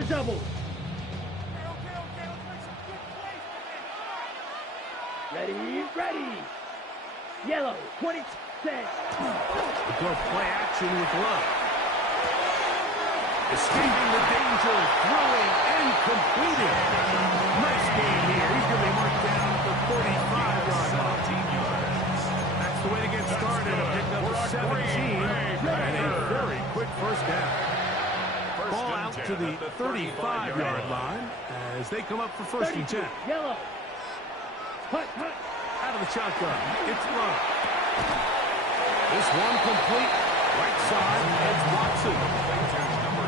the double. Ready, ready. Yellow, 20 cents. Go play action with Love. Escaping the danger, throwing and completing. Nice game here. He's going to be marked down at the 35-yard line. That's the way to get started. A pickup of 17 and a very quick first down. Ball out to the 35-yard line as they come up for first and 10. Yellow. Hut, hut. Out of the shotgun, it's Love. This one complete. Right side, it's Watson.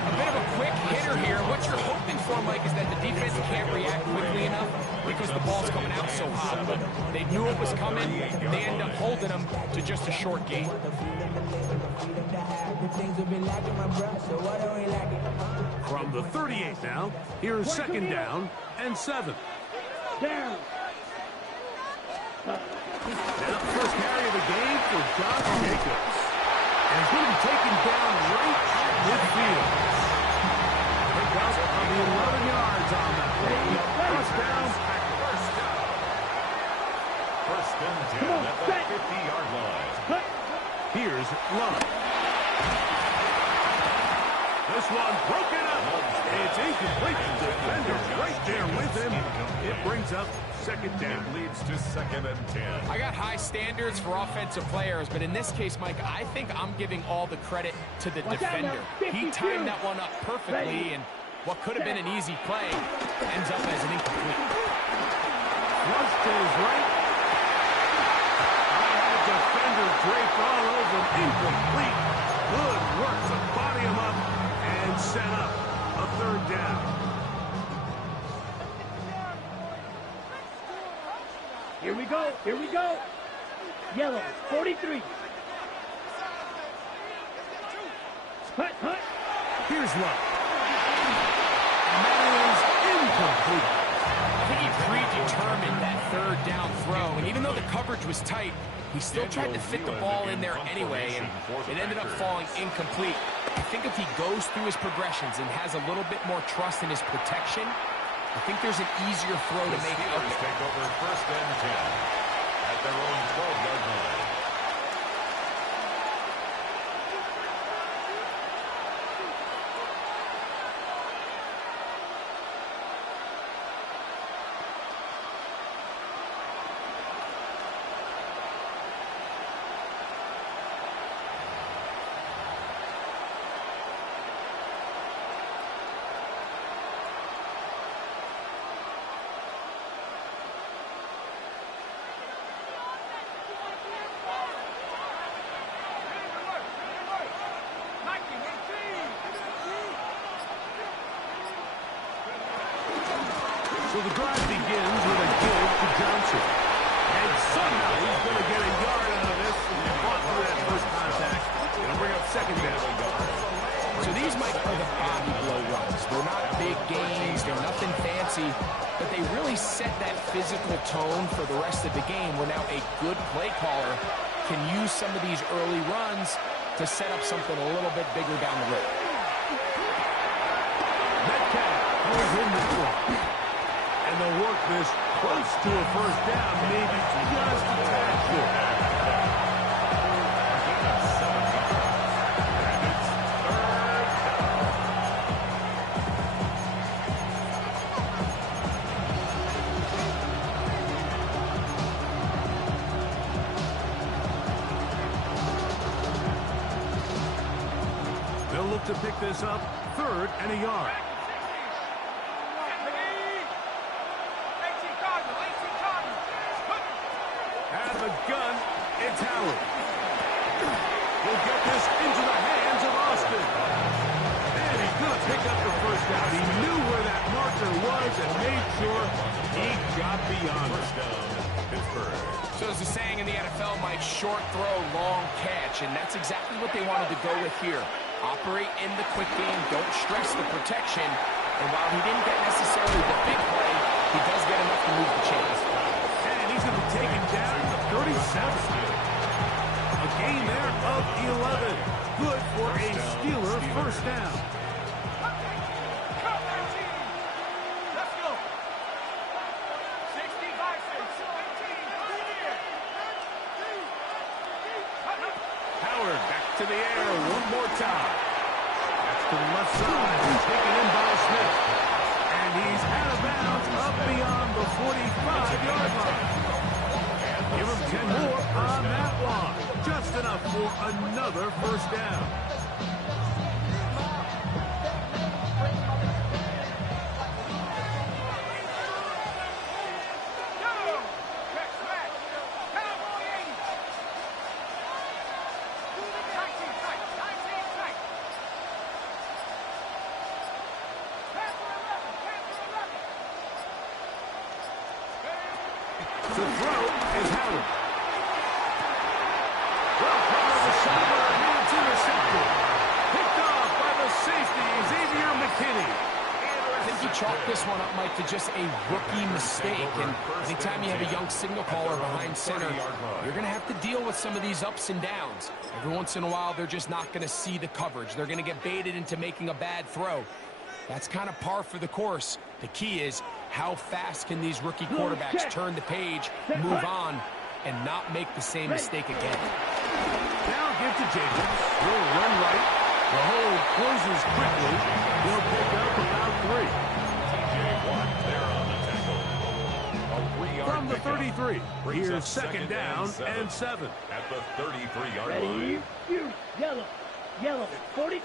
A bit of a quick hitter here. What you're hoping for, Mike, is that the defense can't react quickly enough because the ball's coming out so hot. But they knew it was coming. They end up holding them to just a short gain. From the 38 now, here's second down and 7. Down. Now the first carry of the game for Josh Jacobs. And he's going to be taken down right at midfield. Pick up on the 11 yards on that play. First down. First and 10 at the 50-yard line. Here's Love. This one broken up. It's incomplete. The defender right there with him. It brings up second down. It leads to second and 10. I got high standards for offensive players, but in this case, Mike, I think I'm giving all the credit to the defender. He timed that one up perfectly, and what could have been an easy play ends up as an incomplete. Flush to his right. The defender draped all over him. Incomplete. Good work to body him up and set up a third down. Here we go. Here we go. Yellow, 43. Hut, hut. Here's Love. And that is incomplete. I think he predetermined that third down throw, and even though the coverage was tight, he still tried to fit the ball in there anyway, and it ended up falling incomplete. I think if he goes through his progressions and has a little bit more trust in his protection, I think there's an easier throw to make out there. Take over first and 10 at their own 12-yard line. So the drive begins with a give to Johnson. And somehow he's going to get a yard out of this and fought through that first contact. It'll bring up second down. So these, Mike, are the body blow runs. They're not big gains. They're nothing fancy. But they really set that physical tone for the rest of the game where now a good play caller can use some of these early runs to set up something a little bit bigger down the road. Metcalf goes in this one. And they'll work this close to a first down, maybe just a tad short. They'll look to pick this up, third and a yard. Out of the gun, it's Howard. He'll get this into the hands of Austin. And he's going to pick up the first down. He knew where that marker was and made sure he got beyond it. First down, Pittsburgh. So there's a saying in the NFL, Mike, short throw, long catch, and that's exactly what they wanted to go with here. Operate in the quick game, don't stress the protection, and while he didn't get necessarily the big play, he does get enough to move the chains. And he's going to be taken down to 37. A gain there of 11. Good for a Steeler first down. to the air one more time. That's to the left side. Taken in by Smith. And he's out of bounds up beyond the 45-yard line. Give him 10 more on that one. Just enough for another first down. The throw is Howard. Well, cover the sideline, and it's intercepted. Picked off by the safety, Xavier McKinney. I think you chalk this one up, Mike, to just a rookie mistake. And anytime you have a young signal caller behind center, you're going to have to deal with some of these ups and downs. Every once in a while, they're just not going to see the coverage. They're going to get baited into making a bad throw. That's kind of par for the course. The key is, how fast can these rookie quarterbacks turn the page, move on, and not make the same mistake again? Now give to Jacobs. He'll run right. The hole closes quickly. He'll pick up about 3. From the 33, here's second down and 7. At the 33-yard line. Ready? You. Yellow. 40.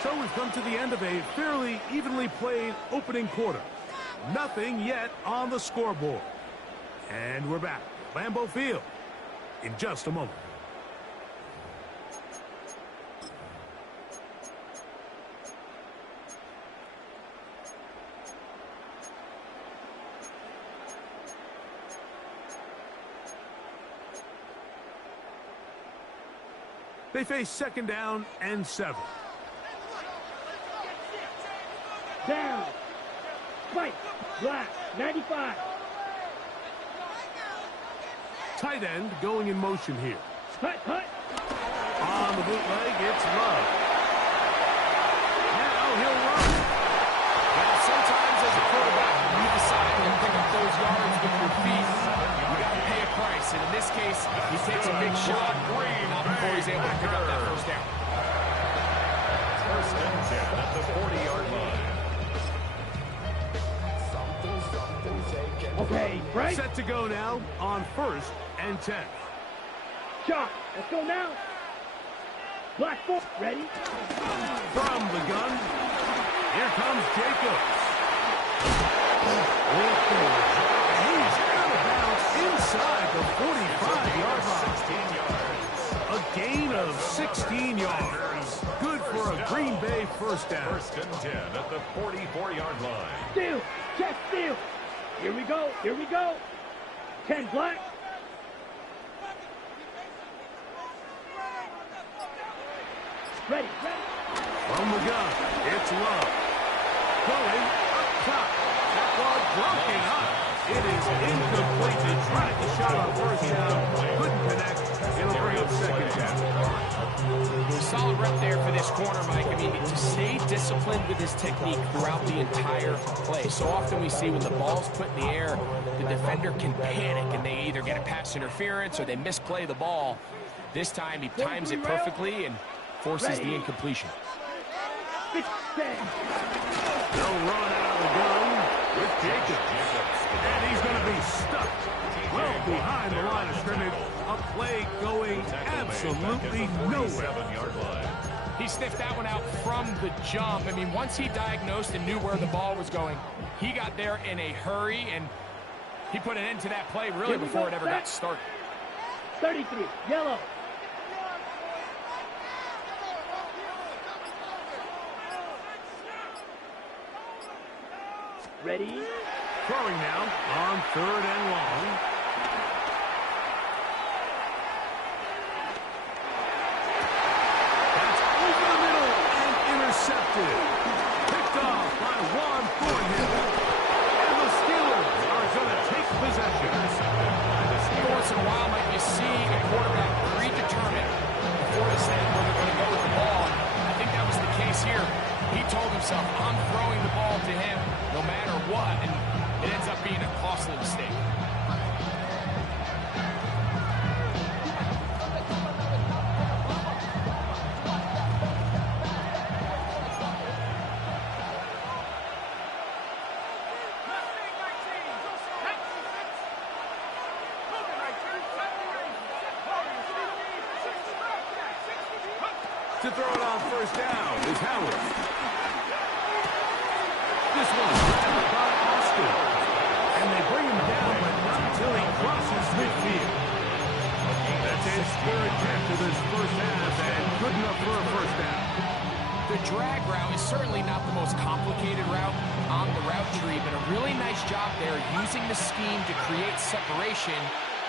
So we've come to the end of a fairly evenly played opening quarter. Nothing yet on the scoreboard. And we're back. Lambeau Field in just a moment. They face second down and 7. Down. Spike. Black. 95. Tight end going in motion here. Hut. On the bootleg, it's Love. Now he'll run. Well, sometimes as a quarterback, when you decide to pick up those yards with your feet, you got to pay a price. And in this case, he takes a big shot, not before he's able to pick up that first down. First and 10 at the 40-yard line. Okay, right. Set to go now on first and 10. Shot. Let's go now. Black foot. Ready? From the gun, here comes Jacobs. He's out of bounds inside the 45-yard line. A gain of 16 yards. Good for a Green Bay first down. First and 10 at the 44-yard line. Steal. Check steal. Here we go. 10 black. Ready. From the gun, it's Love. Going up top. That ball broken up. It is incomplete. They tried the shot on first down. Couldn't connect. It'll bring up second down. Solid rep there for this corner, Mike. I mean, to stay disciplined with his technique throughout the entire play. So often we see when the ball's put in the air, the defender can panic and they either get a pass interference or they misplay the ball. This time he times it perfectly and forces the incompletion. They'll run out of the gun with Jacobs. And he's going to be stuck well behind the line of scrimmage. A play going absolutely nowhere. He sniffed that one out from the jump. I mean, once he diagnosed and knew where the ball was going, he got there in a hurry, and he put an end to that play really before it ever got started. 33. Yellow. Ready? Throwing now on third and long. That's over the middle and intercepted. Picked off by Juan Thornhill. And the Steelers are going to take possession. Every once in a while, Mike, you see a quarterback predetermined before the snap where they're going to go with the ball. I think that was the case here. He told himself, I'm throwing the ball to him no matter what, and it ends up being a costly mistake. to throw it on first down is Howard. This one grabbed by Austin. And they bring him down, but not until he crosses midfield. That's his third catch of this first half, and good enough for a first down. The drag route is certainly not the most complicated route on the route tree, but a really nice job there using the scheme to create separation.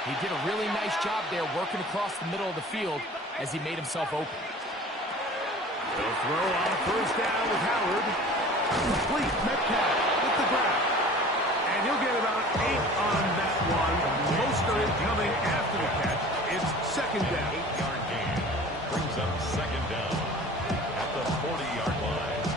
He did a really nice job there working across the middle of the field as he made himself open. They'll throw on first down with Howard. Complete. Metcalf with the grab. And he'll get about 8 on that one. Most of it coming after the catch. It's second down. 8-yard gain. Brings up second down at the 40-yard line.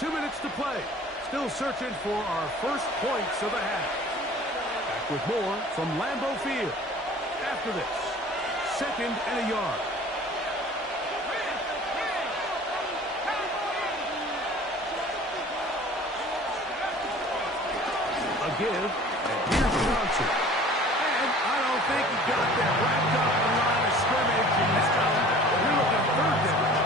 2 minutes to play. Still searching for our first points of the half. Back with more from Lambeau Field. After this, second and a yard. A give, and here's Johnson. And I don't think he got that wrapped up in the line of scrimmage. And now we're looking third down.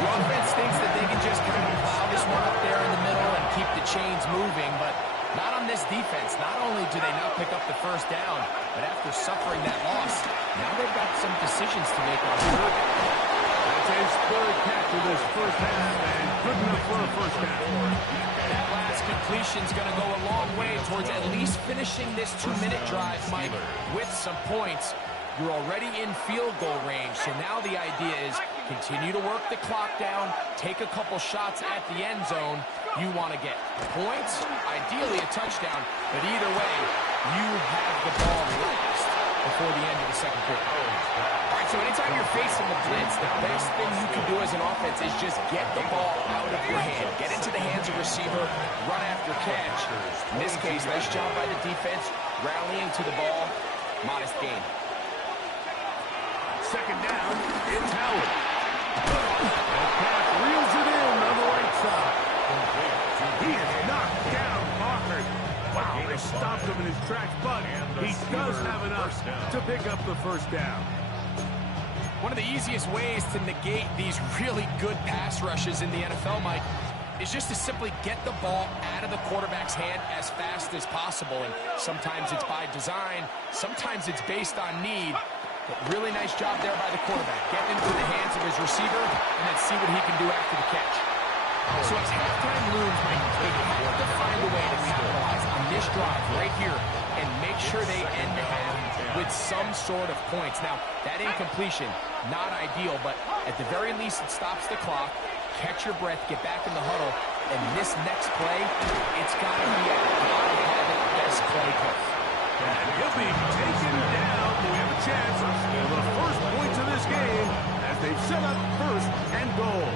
The offense thinks that they can just kind of plow this one up there in the middle and keep the chains moving, but not on this defense. Not only do they not pick up the first down, but after suffering that loss, now they've got some decisions to make on third down. That's his third catch of this first half, and good enough for a first down. That last completion is going to go a long way towards at least finishing this 2-minute drive, Mike, with some points. You're already in field goal range, so now the idea is continue to work the clock down, take a couple shots at the end zone. You want to get points, ideally a touchdown, but either way, you have the ball last before the end of the second quarter. All right, so anytime you're facing the blitz, the best thing you can do as an offense is just get the ball out of your hand. Get into the hands of receiver, run after catch. In this case, nice job by the defense, rallying to the ball, modest gain. Second down, it's Howard. Metcalf reels it in on the right side. He is knocked down hard. Wow, they stopped him in his tracks, but he does have enough to pick up the first down. One of the easiest ways to negate these really good pass rushes in the NFL, Mike, is just to simply get the ball out of the quarterback's hand as fast as possible. And sometimes it's by design, sometimes it's based on need. But really nice job there by the quarterback. Getting into the hands of his receiver and then see what he can do after the catch. So as halftime looms, Mike, they have to find a way to capitalize on this drive right here and make sure they end the half with some sort of points. Now, that incompletion, not ideal, but at the very least it stops the clock. Catch your breath, get back in the huddle, and this next play, it's got to be a God-having best play call. And he'll be taken down. We have a chance for the first points of this game as they've set up first and goal.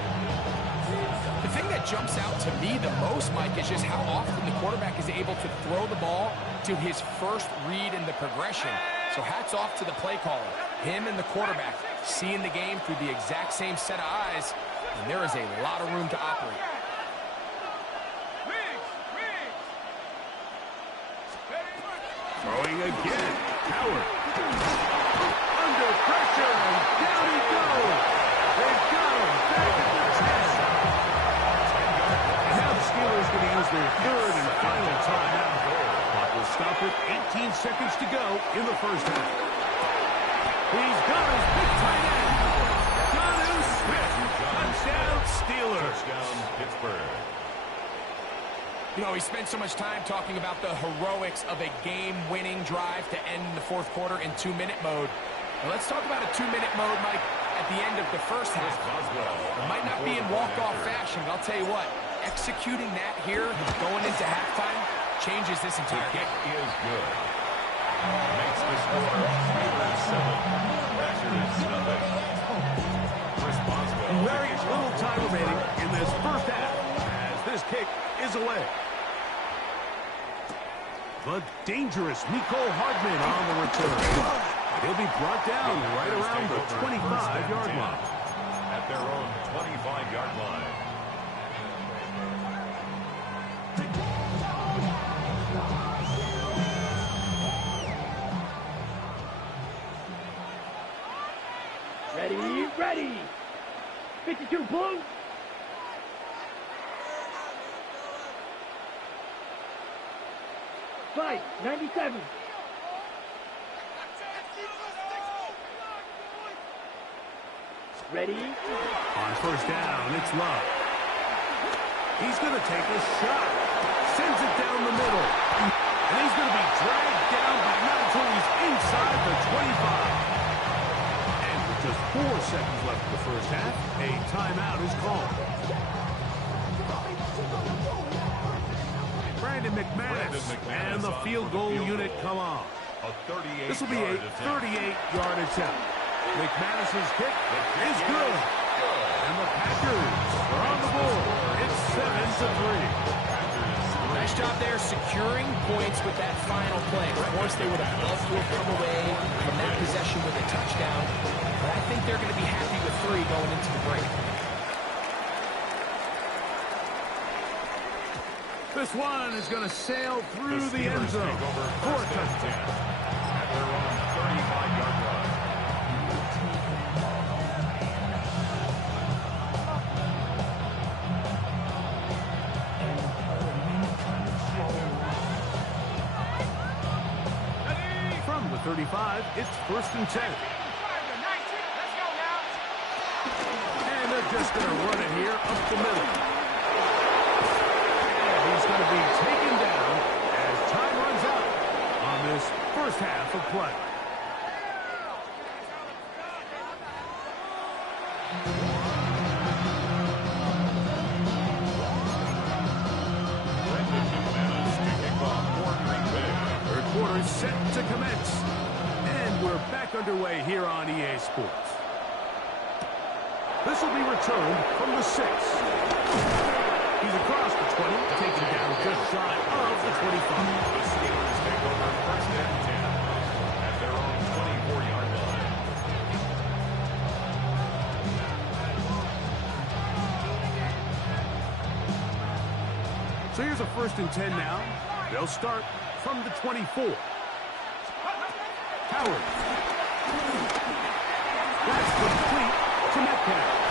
The thing that jumps out to me the most, Mike, is just how often the quarterback is able to throw the ball to his first read in the progression. So hats off to the play caller. Him and the quarterback seeing the game through the exact same set of eyes, and there is a lot of room to operate. Throwing again. Howard. Under pressure, and down he goes. They've got him back at the 10. And now the Steelers going to use their third and final timeout. Clock will stop with 18 seconds to go in the first half. He's got his big tight end. Jonnu Smith. Touchdown, Steelers. Touchdown, Pittsburgh. You know, we spent so much time talking about the heroics of a game-winning drive to end the fourth quarter in 2-minute mode. Well, let's talk about a 2-minute mode, Mike, at the end of the first half. It might not be in walk-off fashion, but I'll tell you what, executing that here, going into halftime, changes this entire game. Kick is good. Makes the score 3-7. Pressure is nothing. Chris Boswell. Very little time remaining in this first half as this kick is away. The dangerous Mecole Hardman on the return. He'll be brought down right around the 25-yard line. At their own 25-yard line. Blue. Fight, 97. Ready? On first down, it's Love. He's going to take a shot. Sends it down the middle. And he's going to be dragged down, but not until he's inside the 25. And with just 4 seconds left in the first half, a timeout is called. Brandon McManus and the field goal unit come on. This will be a 38-yard attempt. McManus's kick is good. And the Packers are on the board. It's 7-3. Nice job there securing points with that final play. Of course, they would have loved to have come away from that possession with a touchdown. But I think they're going to be happy with 3 going into the break. This one is going to sail through the end zone for a touchdown. At their own 35-yard line. From the 35, it's 1st and 10. And they're just going to run it here up the middle. He's going to be taken down as time runs out on this first half of play. Third quarter is set to commence. And we're back underway here on EA Sports. This will be returned from the 6. He's across the 20, taken down just shy of the 25. The Steelers take over 1st and 10 at their own 24-yard line. So here's a 1st and 10 now. They'll start from the 24. Howard. That's complete to Metcalf.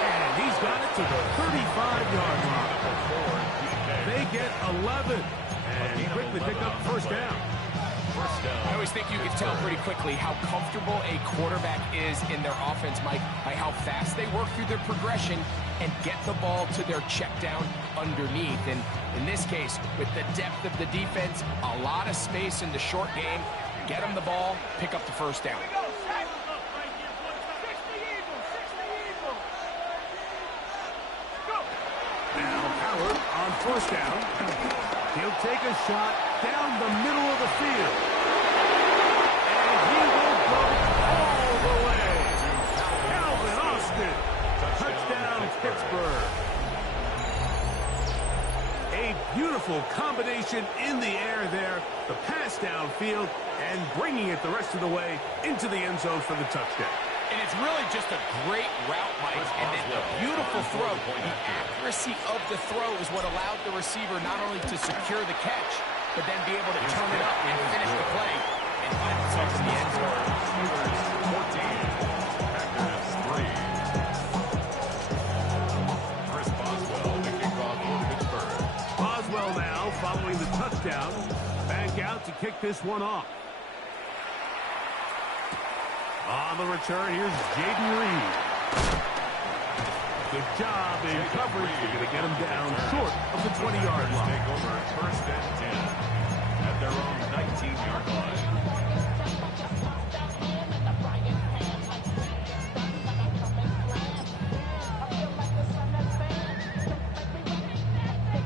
And he's got it to the 35-yard line. They get 11 and quickly pick up first down. I always think you can tell pretty quickly how comfortable a quarterback is in their offense, Mike, by how fast they work through their progression and get the ball to their check down underneath. And in this case, with the depth of the defense, a lot of space in the short game, get them the ball, pick up the first down. Now Howard on first down. He'll take a shot down the middle of the field. And he will go all the way. Calvin Austin. Touchdown, Pittsburgh. A beautiful combination in the air there. The pass downfield and bringing it the rest of the way into the end zone for the touchdown. And it's really just a great route, Mike, and then a beautiful throw. The accuracy of the throw is what allowed the receiver not only to secure the catch, but then be able to turn it up and finish the play and find themselves in the end zone. 14, Packers 3. Chris Boswell, the kickoff for Pittsburgh. Boswell now following the touchdown. Back out to kick this one off. On the return, here's Jaden Reed. Good job in coverage. They're going to get him down short of the 20-yard line. Take over 1st and 10 at their own 19-yard line.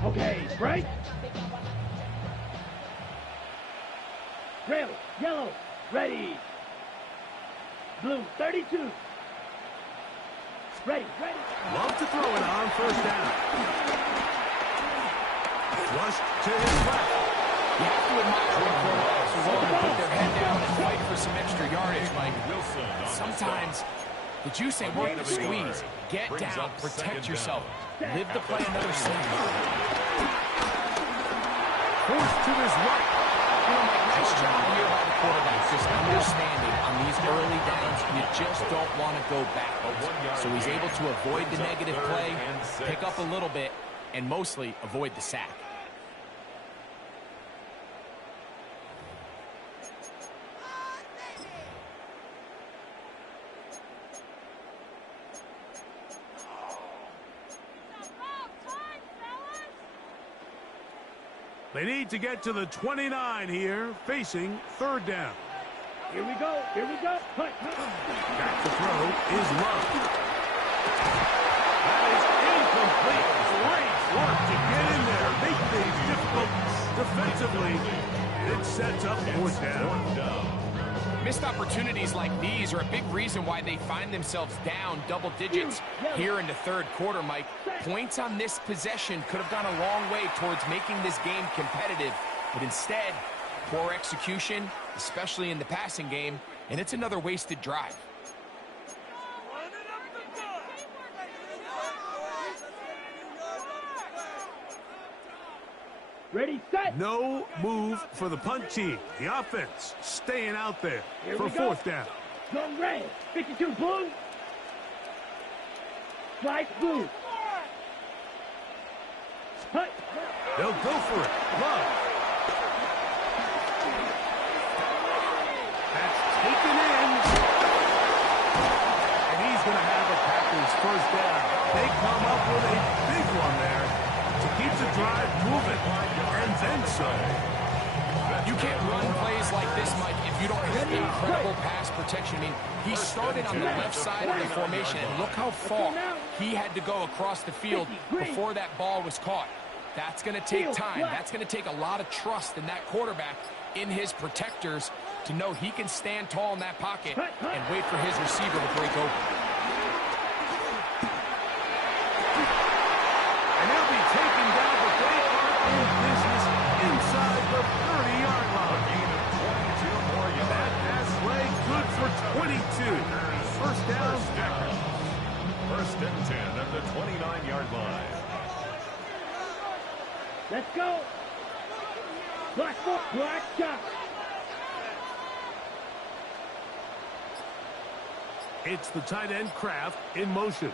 Okay, break. Rail, yellow, ready. Blue, 32. Ready. Love to throw it on first down. Flush to his left. You have to admire when quarterbacks are willing to put their head down and fight for some extra yardage, Mike. Sometimes the juice ain't worth the squeeze. Get down, protect yourself. Live to play another snap. Forced to his right. You know, Mike, nice job here by the quarterback, just understanding on these early downs, you just don't want to go backwards. So he's able to avoid the negative play, pick up a little bit, and mostly avoid the sack. They need to get to the 29 here, facing third down. Here we go. Here we go. Back to throw is Love. That is incomplete. Great work to get in there. Make things difficult defensively. It sets up fourth down. Missed opportunities like these are a big reason why they find themselves down double digits here in the third quarter, Mike. Points on this possession could have gone a long way towards making this game competitive, but instead, poor execution, especially in the passing game, and it's another wasted drive. Ready, set. No move for the punt team. The offense staying out there for fourth down. Go red. 52 blue. Flag blue. Hut. They'll go for it. Love. That's taken in. And he's going to have a Packers first down. They come up with a big one there to keep the drive moving. And then some. You can't run plays like this, Mike, if you don't have incredible pass protection. I mean, he started on the left side of the formation, and look how far he had to go across the field before that ball was caught. That's going to take time. That's going to take a lot of trust in that quarterback, in his protectors, to know he can stand tall in that pocket and wait for his receiver to break open. And he'll be taken down, but they are in business inside the 30-yard line. That pass play good for 22. First down, Packers. First and 10 at the 29-yard line. Let's go. Black foot, black shot. It's the tight end Kraft in motion.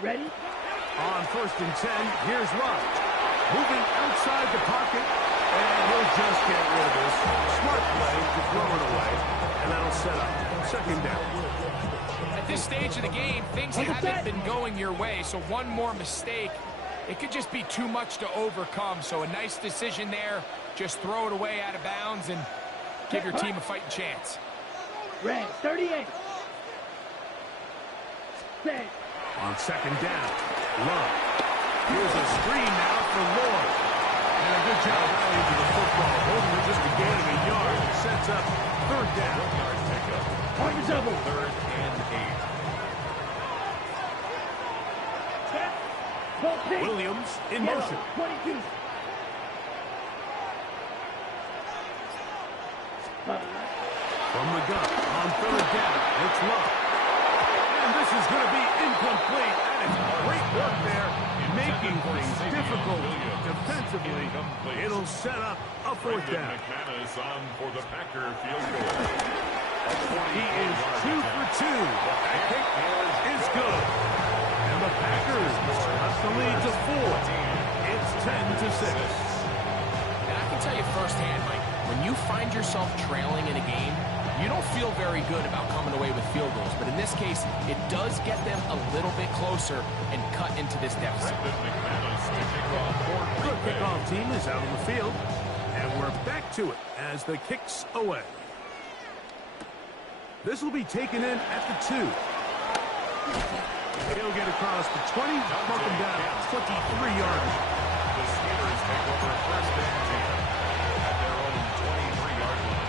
Ready? On first and 10, here's Love. Moving outside the pocket, and he'll just get rid of this. Smart play to throw it away, and that'll set up second down. At this stage of the game, things haven't been going your way, so one more mistake, it could just be too much to overcome. So a nice decision there. Just throw it away out of bounds and give your team a fighting chance. Red, 38. Set. On second down, Love. Here's a screen now for Lord. And a good job rallying to the football. Holding it just a gain of a yard. It sets up third down. On the double. Third and 8. Williams in motion. 22. From the gun on third down, it's Love. And this is going to be incomplete. That is great work there, making things difficult defensively. It'll set up a fourth down. McManus on for the Packer field goal. He is 2 for 2. That kick is good. And the Packers cut the lead to 4. It's 10-6. And I can tell you firsthand, Mike, when you find yourself trailing in a game, you don't feel very good about coming away with field goals. But in this case, it does get them a little bit closer and cut into this deficit. Good kickoff team is out on the field. And we're back to it as the kick's away. This will be taken in at the 2. He'll get across the 20, mark him down 23-yard line. The Steelers take over first and 10 at their own 23-yard line.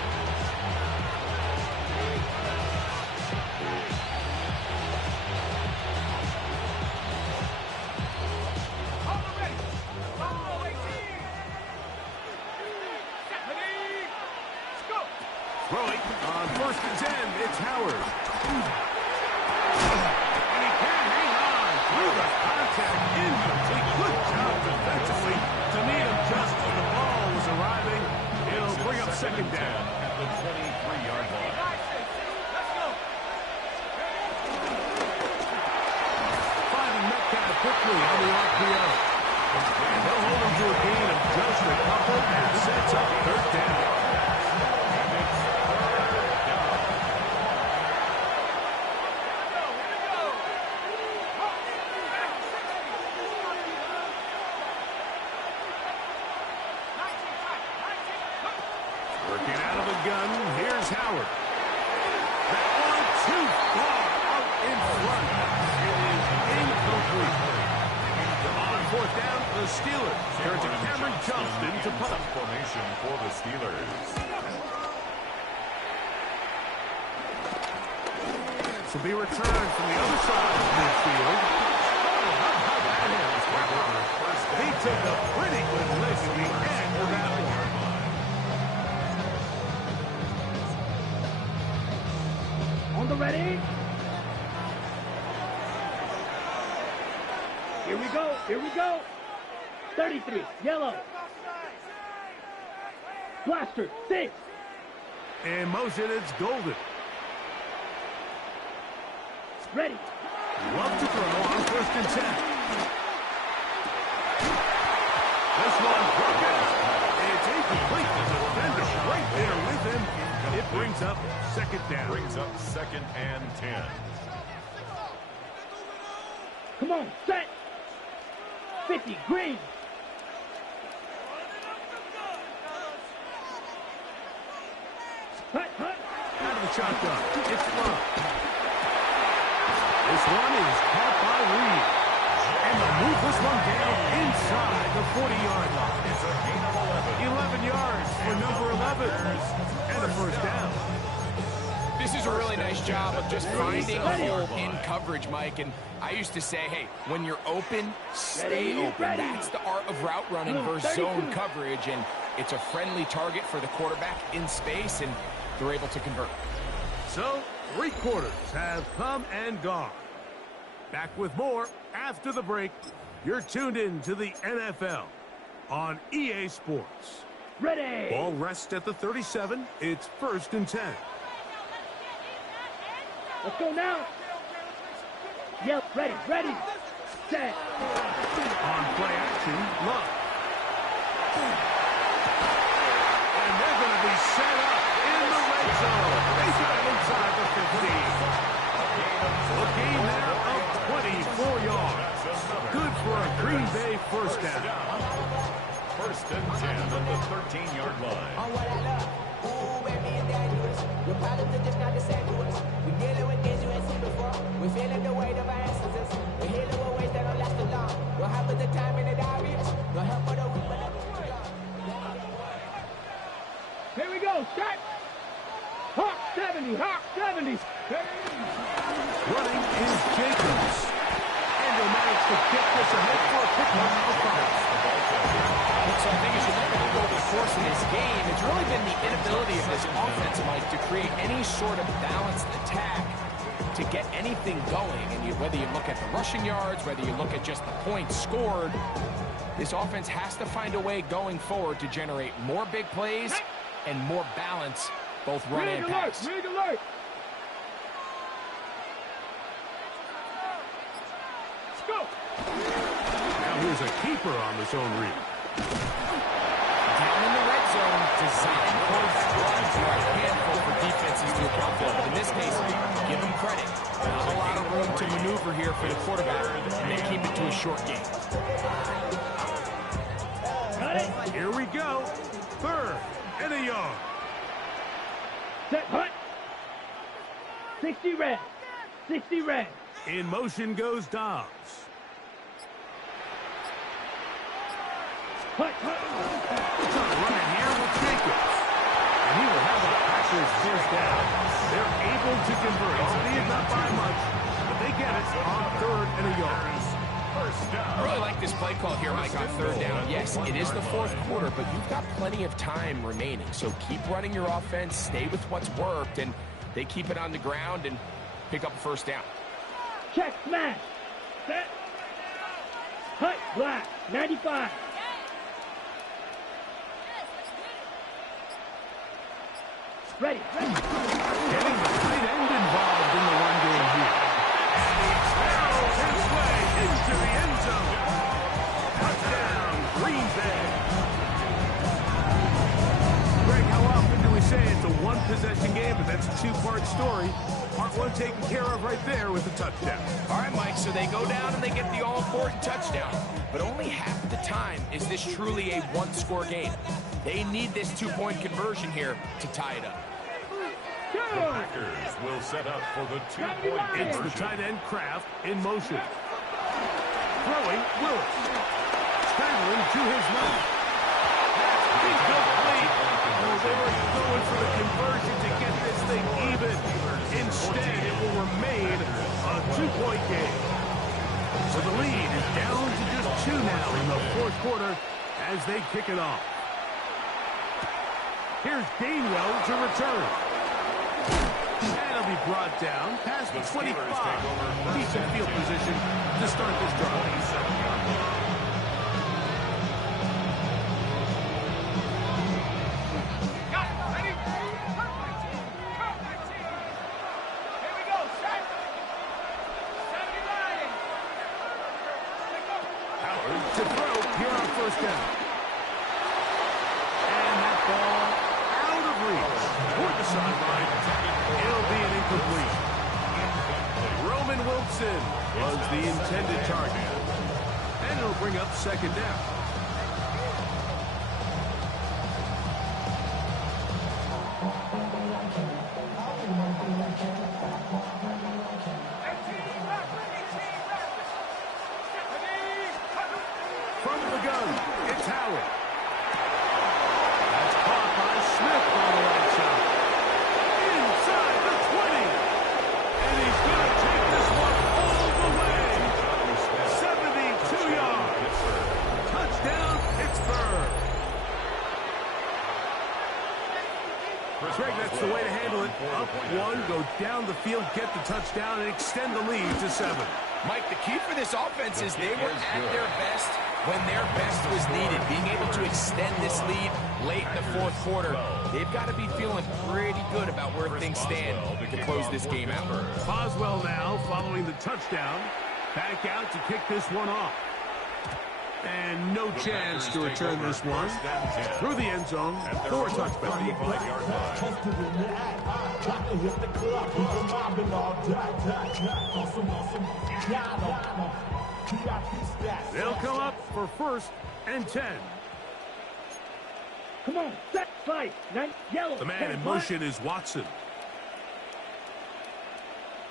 Throwing on first and 10, it's Howard. And he can't hang on through the contact. Incomplete. Good job defensively to meet him just as the ball was arriving. He'll put bring up second down. At the 23-yard line. Finding Metcalf quickly on the RPO. And they'll hold him to a gain of just a couple and sets up third down. And it's third down. Working out of the gun, here's Howard. That one too far out in front. It is incomplete. On fourth down, the Steelers turn to Cameron Johnston to punt. Formation for the Steelers. This will be returned from the other side of midfield. He took a pretty good lick at the end of that one. On the ready. Here we go. Here we go. 33. Yellow. Blaster. 6. In motion, it's Golden. Ready. Love to throw on first and 10. This one broken. It's incomplete. The defender right there with him. It brings up second down. Brings up second and 10. Come on. Set. 50. Green. Hut, hut. Out of the shotgun. It's Love. This one is caught by Reed. And they'll move this one down inside the 40-yard line. It's a gain of 11. 11 yards for number 11. And a first down. This is a really nice job of just finding a hole in coverage, Mike. And I used to say, hey, when you're open, stay open. That's the art of route running versus zone coverage. And it's a friendly target for the quarterback in space, and they're able to convert. So, 3 quarters have come and gone. Back with more after the break. You're tuned in to the NFL on EA Sports. Ready. Ball rests at the 37. It's first and 10. Let's go now. Yep. Ready. Ready. Set. On play action, Love. And they're going to be set up in the red zone. They got it inside the 15. A gain there of 24 yards. Good for a Green Bay first down. First and 10 at the 13-yard line. On what I love. Ooh, baby, it's dangerous. Your problems are just not the same to us. We're dealing with things you ain't seen before. We're feeling the weight of our ancestors. We're healing with ways that don't last too long. What happened to time in the diaries? No help for the weak, but Here we go. Set. Hawk 70. Hawk 70. Running is Jacobs. And he'll manage to get this ahead for a pickup of 5. So I think as you look at over the course of this game, it's really been the inability of this offense, Mike, to create any sort of balanced attack to get anything going. And whether you look at the rushing yards, whether you look at just the points scored, this offense has to find a way going forward to generate more big plays and more balance, both run and pass. Rig alert. Let's go. Now here's a keeper on the zone read. Down in the red zone, designed for runs are a handful for defenses to account for. But in this case, give them credit. Not a lot of room to maneuver here for the quarterback, and they keep it to a short game. Got it. Here we go. Third and a yard. Set. Hut. 60 red. 60 red. In motion goes Dobbs. Hut. Hut. It's on a run in here with Jacobs. And he will have a Packers first down. They're able to convert, albeit not by much, but they get it on third and a yard. First down. I really like this play call here, Mike, on third down. Yes, it is the fourth quarter, but you've got plenty of time remaining. So keep running your offense, stay with what's worked, and they keep it on the ground and pick up a first down. Check. Smash. Set. Hut. Black. 95. Ready. Getting the tight end involved in the run game here. And he barrels his way into the end zone. Touchdown, Green Bay. Greg, how often do we say it's a one-possession game, but that's a two-part story? Part one taken care of right there with the touchdown. All right, Mike, so they go down and they get the all-important touchdown. But only half the time is this truly a one-score game. They need this two-point conversion here to tie it up. The Packers will set up for the two-point It's conversion. the tight end Kraft in motion. Throwing Willis. Scrambling to his left. Incomplete. Oh, they were going for the conversion to get this thing even. Instead, it will remain a two-point game. So the lead is down to just 2 now in the fourth quarter as they kick it off. Here's Gainwell to return. And he'll be brought down past the 25. Decent field position to start this drive. To throw here on first down. And that ball out of reach toward the sideline. It'll be an incomplete. Roman Wilson was the intended target. And it'll bring up second down. From the gun, it's Howard. That's caught by Smith on the right side. Inside the 20. And he's going to take this one all the way. 72 yards. Touchdown, Pittsburgh. Greg, that's the way to handle it. Up one, go down the field, get the touchdown, and extend the lead to 7. Mike, the key for this offense is they were at their best when their best was needed. Being able to extend this lead late in the fourth quarter, they've got to be feeling pretty good about where things stand to close this game out. Boswell now following the touchdown. Back out to kick this one off. And no chance to return this one through the end zone for a touchback. They'll come up for 1st and 10. Come on, set, fight, night, yellow. The man in motion is Watson.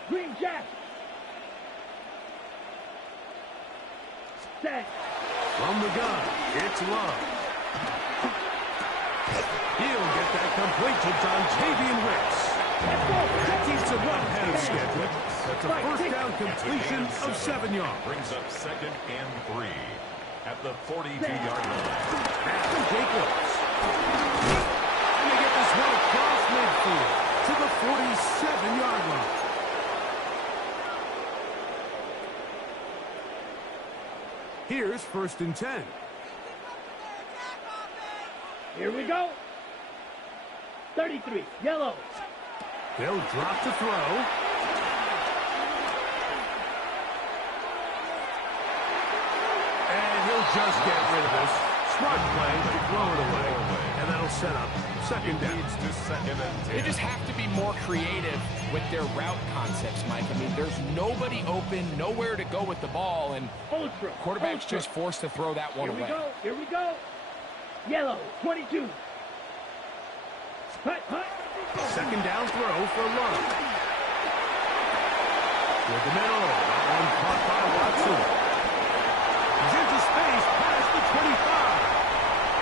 Green Jack. Set. From the gun, it's Love. He'll get that complete to Dontavian Wicks. That keeps a run ahead of schedule. That's a first down completion of 7 yards. Brings up 2nd and 3 at the 42-yard line. After Jacobs. And they get this one across midfield to the 47-yard line. Here's 1st and 10. Here we go. 33, yellow. They'll drop to throw. And he'll just get rid of this. Smart play, throw it away. And that'll set up 2nd down. Leads to 2nd and 10. They just have to be more creative with their route concepts, Mike. I mean, there's nobody open, nowhere to go with the ball, and Ultra. quarterback's Ultra. just forced to throw that one Here we away. go. Here we go. Yellow, 22. Hut, hut. 2nd down throw for Love. With the middle. That one caught by Watson. He's into space past the 25.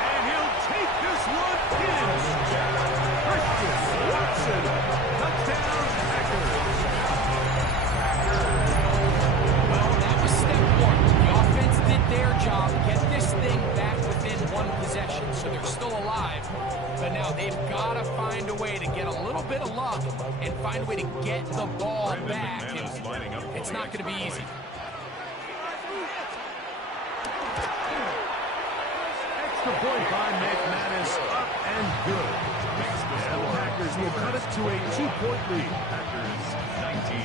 And he'll take this one in. Christian Watson. Touchdown, Packers. Well, that was step one. The offense did their job, get this thing back within one possession, so they're still alive. But now they've got to find a way to get a little bit of luck and find a way to get the ball back. And it's not going to be easy. Extra Extra point by McManus, up and good. And the Packers will cut it to a 2-point lead. Packers 19.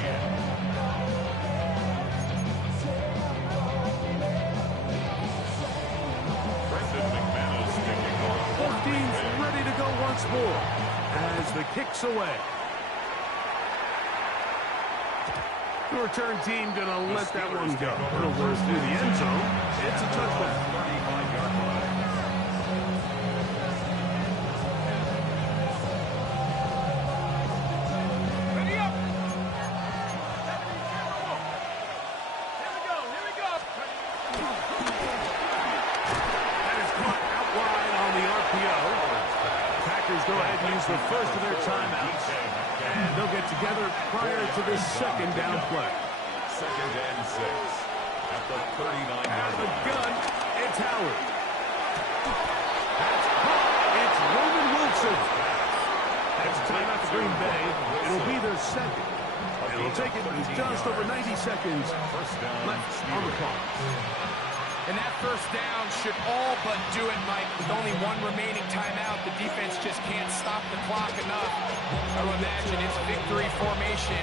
Both teams ready to go once more as the kick's away. The return team going to let that one go. It'll whiz through the end zone. It's a touchback. 35-yard line. Ready up. Here we go. Here we go. That is caught out wide on the RPO. Packers go ahead and use the first of their timeouts. And they'll get together prior to the second down play. 2nd and 6. At the 39-yard Out of the line. gun, it's Howard. That's caught. It's Roman Wilson. That's timeout to Green Bay. It'll be their second. It'll take it with just over 90 seconds left on the clock. And that first down should all but do it, Mike. With only one remaining timeout, the defense just can't stop the clock enough. I would imagine it's victory formation.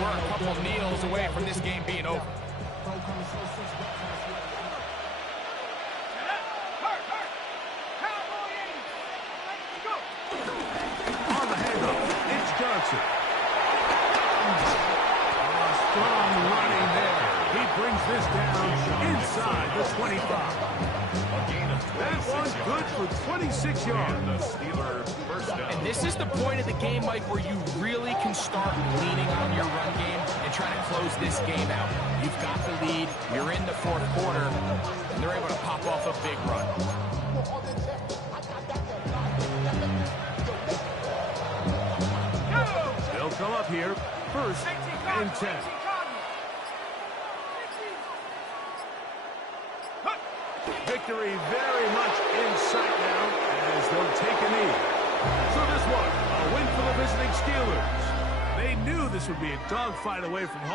We're a couple kneels away from this game being over. On the handoff, it's Johnson. Strong running there. He brings this down inside the 25. That one good for 26 yards. The Steelers first down. And this is the point of the game, Mike, where you really can start leaning on your run game and try to close this game out. You've got the lead, you're in the fourth quarter, and they're able to pop off a big run. They'll come up here, 1st and 10. Victory very much in sight now as they'll take a knee. So this one, a win for the visiting Steelers. They knew this would be a dogfight away from home.